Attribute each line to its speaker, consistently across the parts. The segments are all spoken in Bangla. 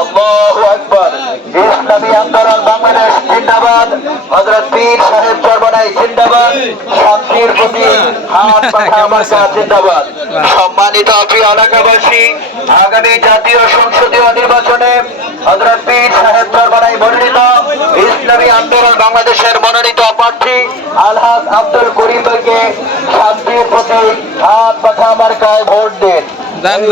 Speaker 1: আল্লাহু আকবার। ইসলামী আন্দোলন বাংলাদেশ জিন্দাবাদ। হযরত পীর সাহেব চরমনাই জিন্দাবাদ। শান্তির প্রতি হাত পাখা মার্কা জিন্দাবাদ। সম্মানিত প্রিয় এলাকাবাসী আগামী জাতীয় সংসদীয় নির্বাচনে হযরত পীর সাহেব চরমনাই মনোনীত ইসলামী আন্দোলন বাংলাদেশের মনোনীত প্রার্থী আলহাজ আব্দুল করিমকে শান্তির প্রতি হাত পাখা মার্কায় ভোট দিন।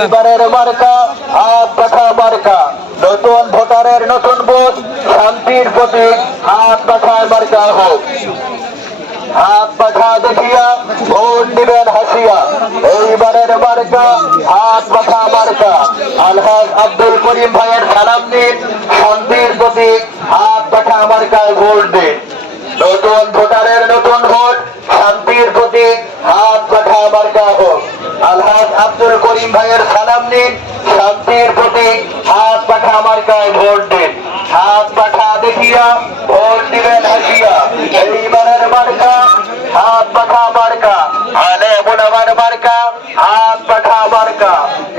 Speaker 1: এবারের মার্কা হাত পাখা মার্কা নতুন ভোটারের নতুন ভোট শান্তির প্রতি হাত পাখায় মার্কা হোক হাত পাখা দেখিয়া ভোট দিবেন হাসিয়া। এইবারের মার্কা হাত পাখা মার্কা আলহাজ আব্দুল করিম ভাইয়ের সালাম দিন, শান্তির প্রতি হাত পাখা মার্কায় ভোট দিন। নতুন ভোটারের নতুন ভোট, শান্তির প্রতি হাত পাখা মার্কা হোক আলহাজ আব্দুল করিম ভাইয়ের সালাম প্রতি হাত পাখা মার্কায় ভোট দিন হাত পাখা দেখিয়া ভোট দিবেন হাসিয়া এইবারের মার্কা হাত পাখা মার্কা আলে মুনামার মার্কা হাত পাখা মার্কা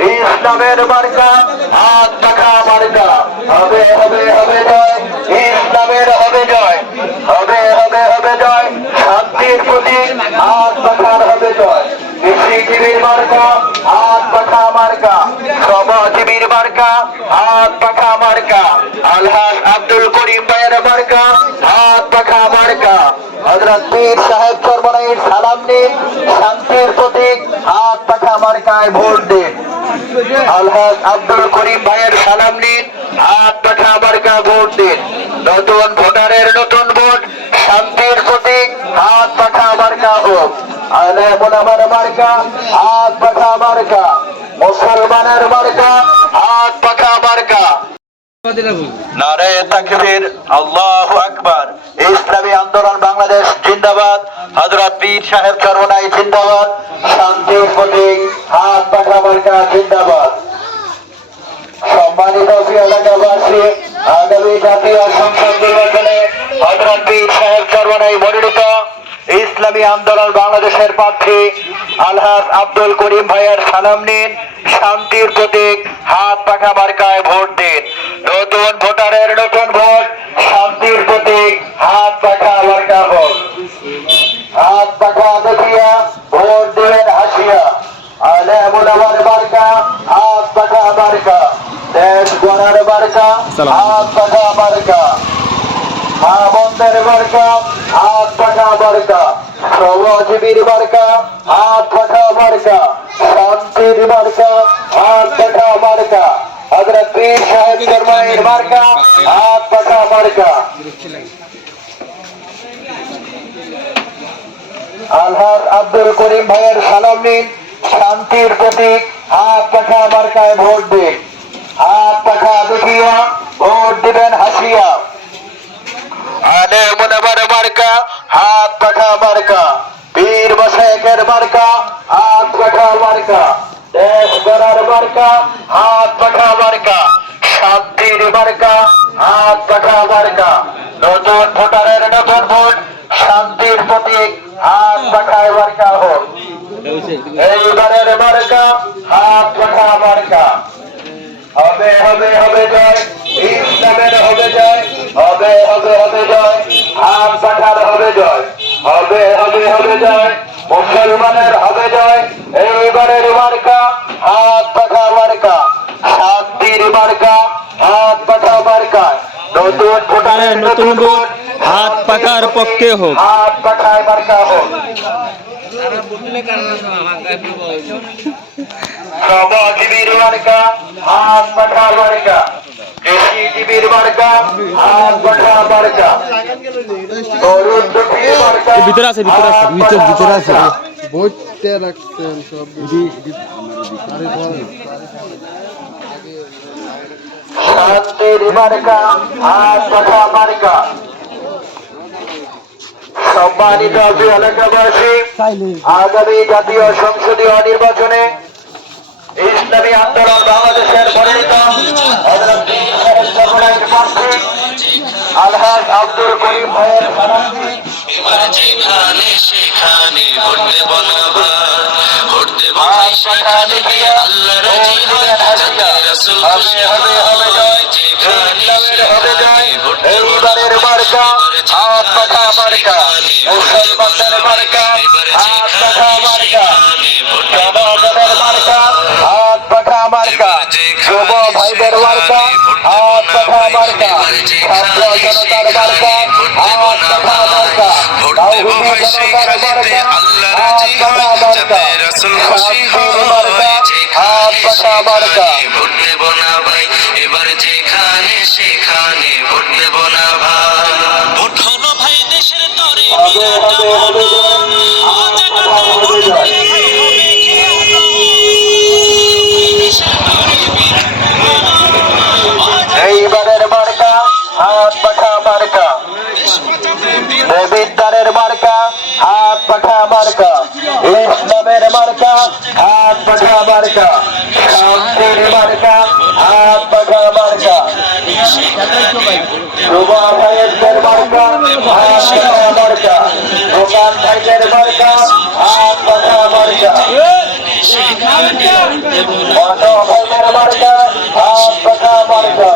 Speaker 1: ইসলামের মার্কা হাত পাখা মার্কা হবে হবে হবে জয় ইসলামের হবে জয় হবে হবে হবে জয় শান্তির প্রতি হাত পাখার হবে জয় কৃষিজীবীর মার্কা হাত পাখা মার্কা শ্রমজীবীর মার্কা হাত পাখা মার্কা আলহাজ আব্দুল করিম ভাইয়ের মার্কা হাত পাখা মার্কা আব্দুল করিম ভাইয়ের সালাম নিন, হাত পাখা মার্কা ভোট দিন। নতুন ভোটারের নতুন ভোট, শান্তির প্রতীক, হাত পাখা মার্কা হোক। আলে মোনামার মার্কা, হাত পাখা মার্কা। মুসলমানের নারে তাকবীর, আল্লাহু আকবার। ইসলামী আন্দোলন বাংলাদেশ জিন্দাবাদ। হযরত পীর সাহেব চরমনাই জিন্দাবাদ। শান্তির প্রতীক, হাত পাখা মার্কা জিন্দাবাদ। সম্মানিত এলাকাবাসী, আগামী জাতীয় সংসদ নির্বাচনে হযরত পীর সাহেব চরমনাই মনোনীত। ইসলামী আন্দোলন বাংলাদেশের প্রার্থী আলহাজ আব্দুল করিম ভাইয়ের সালাম নিন। শান্তির প্রতীক হাত পাখা মার্কায় ভোট দিন। নতুন ভোটারের নতুন ভোট শান্তির প্রতীক হাত পাখা মার্কা হোক হাত পাখা দেখিয়া ভোট দিবেন হাসিয়া। আলে মুনাবার মার্কা হাত পাখা মার্কা। দেশ গড়ার মার্কা হাত পাখা মার্কা। মা বন্ধের মার্কা হাত পাখা মার্কা। শ্রমজীবীর মার্কা হাত পাখা মার্কা শান্তির মার্কা হাত সালাম নিন, শান্তির প্রতীক, হাত পাখা মার্কায় ভোট দিন। হাত পাখা দেখিয়া, ভোট দিবেন হাসিয়া। আলে মুনাবার মার্কা হাত পাখা মার্কা, পীর মশাইকের মার্কা, হাত পাখা মার্কা, দেশ গড়ার মার্কা, হাত পাখা মার্কা, শান্তির মার্কা, হাত পাখা মার্কা, নতুন ভোটারের নতুন ভোট, শান্তির প্রতীক, হাত পাখায় মার্কা হোক। এইবারের মার্কা, হাত পাখা মার্কা। হবে হবে হবে জয় ইসলামের হবে জয়, হবে হবে হবে জয়, হাত হবে হবে হবে জয়। মুসলমানের হবে জয়। এইবারের মার্কা হাত পাখা মার্কা। শান্তির মার্কা হাত পাখা মার্কা। নতুন ভোটারের নতুন ভোট
Speaker 2: হাত পাকার পক্ষে হোক।
Speaker 1: হাত পাখায় মার্কা হোক। শ্রমজীবীর মার্কা হাত পাখা মার্কা। কৃষিজীবীর মার্কা হাত পাখা মার্কা। তরুণ দুঃখীর মার্কা
Speaker 2: ভিতরে আছে ভিতরে আছে
Speaker 1: ভিতর ভিতরে আছে।
Speaker 3: বইতে রাখতেন সব আরে
Speaker 1: শান্তির সম্মানিত এলাকাবাসী আগামী জাতীয় সংসদীয় নির্বাচনে ইসলামী আন্দোলন বাংলাদেশের মনোনীত আলহাজ আব্দুল করিম ভাইয়ের
Speaker 4: এবার যেখানে সেখানে ঘটবে সেখানে রাসূল
Speaker 1: হবে যেখানে হবে এইবারের বারকা। বারকা। মুসলমানদের বারকা। মার্কা শান্তির মার্কা হাত পাখা মার্কা
Speaker 4: ভোট দেব না ভাই এবার যেখানে সেখানে
Speaker 1: মার্কা। ইসলামের মার্কা, হাত পাখা মার্কা। শান্তির মার্কা, হাত পাখা মার্কা। যুবা ভাইয়ের মার্কা, হাত পাখা মার্কা। দোকান ভাইদের মার্কা, হাত পাখা মার্কা। অটো ভাইদের মার্কা, হাত পাখা মার্কা।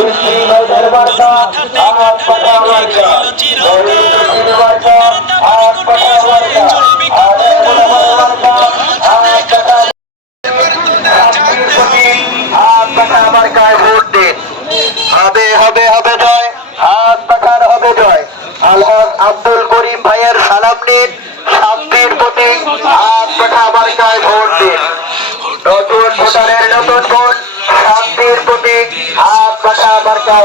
Speaker 1: ইসি ভাইদের মার্কা, হাত পাখা মার্কা। নিন শান্তির প্রতি হাত মার্কায় ভোট দিন। নতুন ভোটারের নতুন ভোট শান্তির প্রতি হাত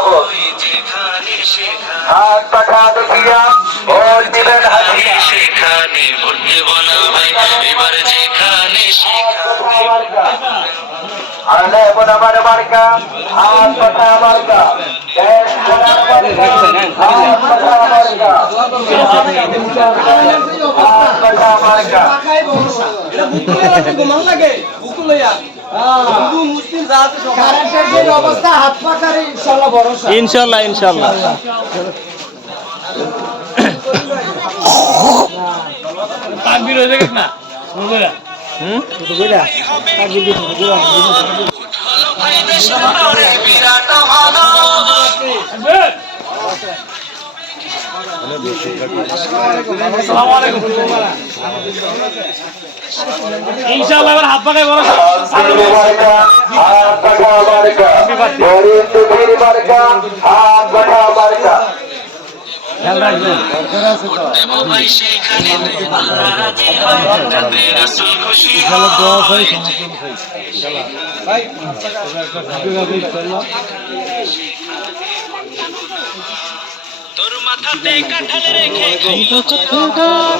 Speaker 1: ভোট
Speaker 4: যেখানে সেখানে
Speaker 1: হাত পাখা দেখিয়া ভোট দিবেন হাসিয়া
Speaker 4: সেখানে ভোট দেব না ভাই এবার যেখানে সেখানে
Speaker 1: আলে দেশ
Speaker 5: পাখার ইনশাল্লাহ ভরসা
Speaker 2: ইনশাল্লাহ ইনশাল্লাহ। হুম
Speaker 4: ভাই দেশের তরে
Speaker 2: ইনশাল্লাহ এবার হাত পাকায় বড়
Speaker 1: হাত মার্কা হাত মার্কা
Speaker 4: দেব ভাই সেখানে হয় যাতে হয় তোর মাথাতে কাঁঠাল রেখে খাইলো চিরকাল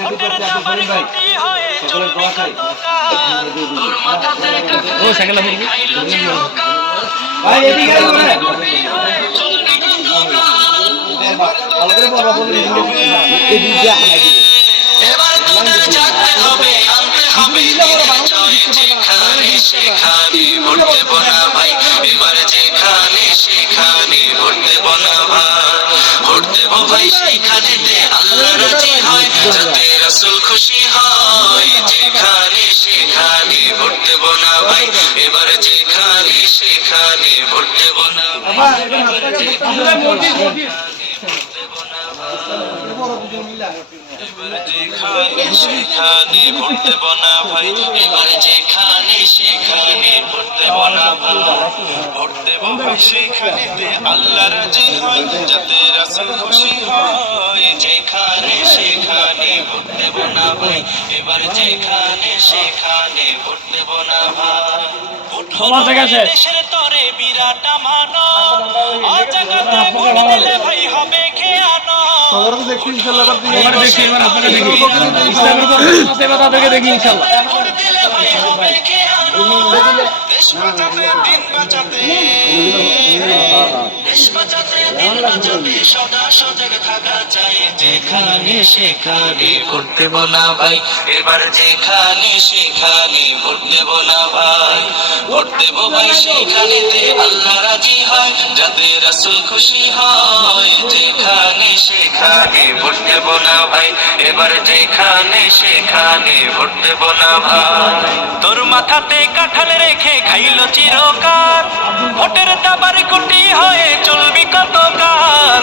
Speaker 4: ভোটের দাবার গতি হয়ে চলবে কতকাল তোর মাথাতে কাঁঠাল রেখে খাইলো চিরকাল ভাই এদিকে চলবে এবার তোদের জানতে হবে আনতে হবে যেখানে সেখানে ভোট দেব না। ভাই। এবার যেখানে সেখানে ভোট দেব না ভাই। ভোট দেব ভাই সেখানে আল্লাহ রাজি হয়। যাতে রাসূল খুশি হয়। যেখানে সেখানে ভোট দেব না ভাই। এবার যেখানে সেখানে ভোট দেব না। ভাই যেখানে ভোট দেব ভাই এবার যেখানে সেখানে ভোট দেব না ভাই দেব ভাই সেখানেতে আল্লাহ রাজি হয় যাতে রাসূল খুশি হয় যেখানে সেখানে ভোট দেব না ভাই এবার যেখানে সেখানে ভোট দেব না ভাই দেশের তরে বিরাট মানো অজাগাতে খেয়ানো
Speaker 3: তো দেখি ইনশাল্লাহ এবার
Speaker 2: দেখি এবার আপনাকে দেখি। ইসলামের উপর তাদেরকে দেখি।
Speaker 4: বাঁচাতে দিন বাঁচাতে। যেখানে সেখানে ভোট দেব ভাই। এবার যেখানে সেখানে ভোট দেব ভাই। ভাই সেখানেতে আল্লাহ রাজি হয় যাতে খুশি হয়। যেখানে সেখানে ভাই। এবার যেখানে সেখানে ভাই। তোর মাথাতে কাঁঠাল রেখে খাইলো চিরকাল। ভোটের দাবার কুটি হয়ে চলবি কতকাল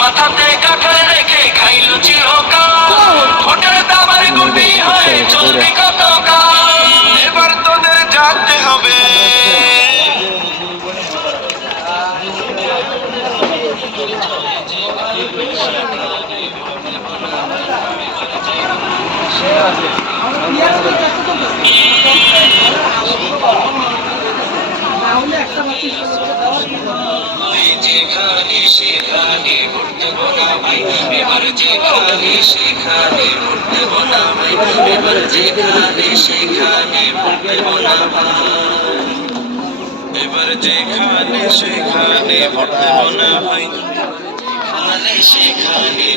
Speaker 4: মাথাতে কাঁঠাল রেখে খাইলু চিরকাল। ভোটের দাবার গুটি হয়ে চলবি কতকাল যেখানে সেখানে ঘুরতেব না ভাই। এবার যেখানে, সেখানে ঘুরতেব না ভাই। এবার যেখানে, সেখানে ঘুরতেব না এবার যেখানে, সেখানে ঘুরতেব না ভাই। সেখানে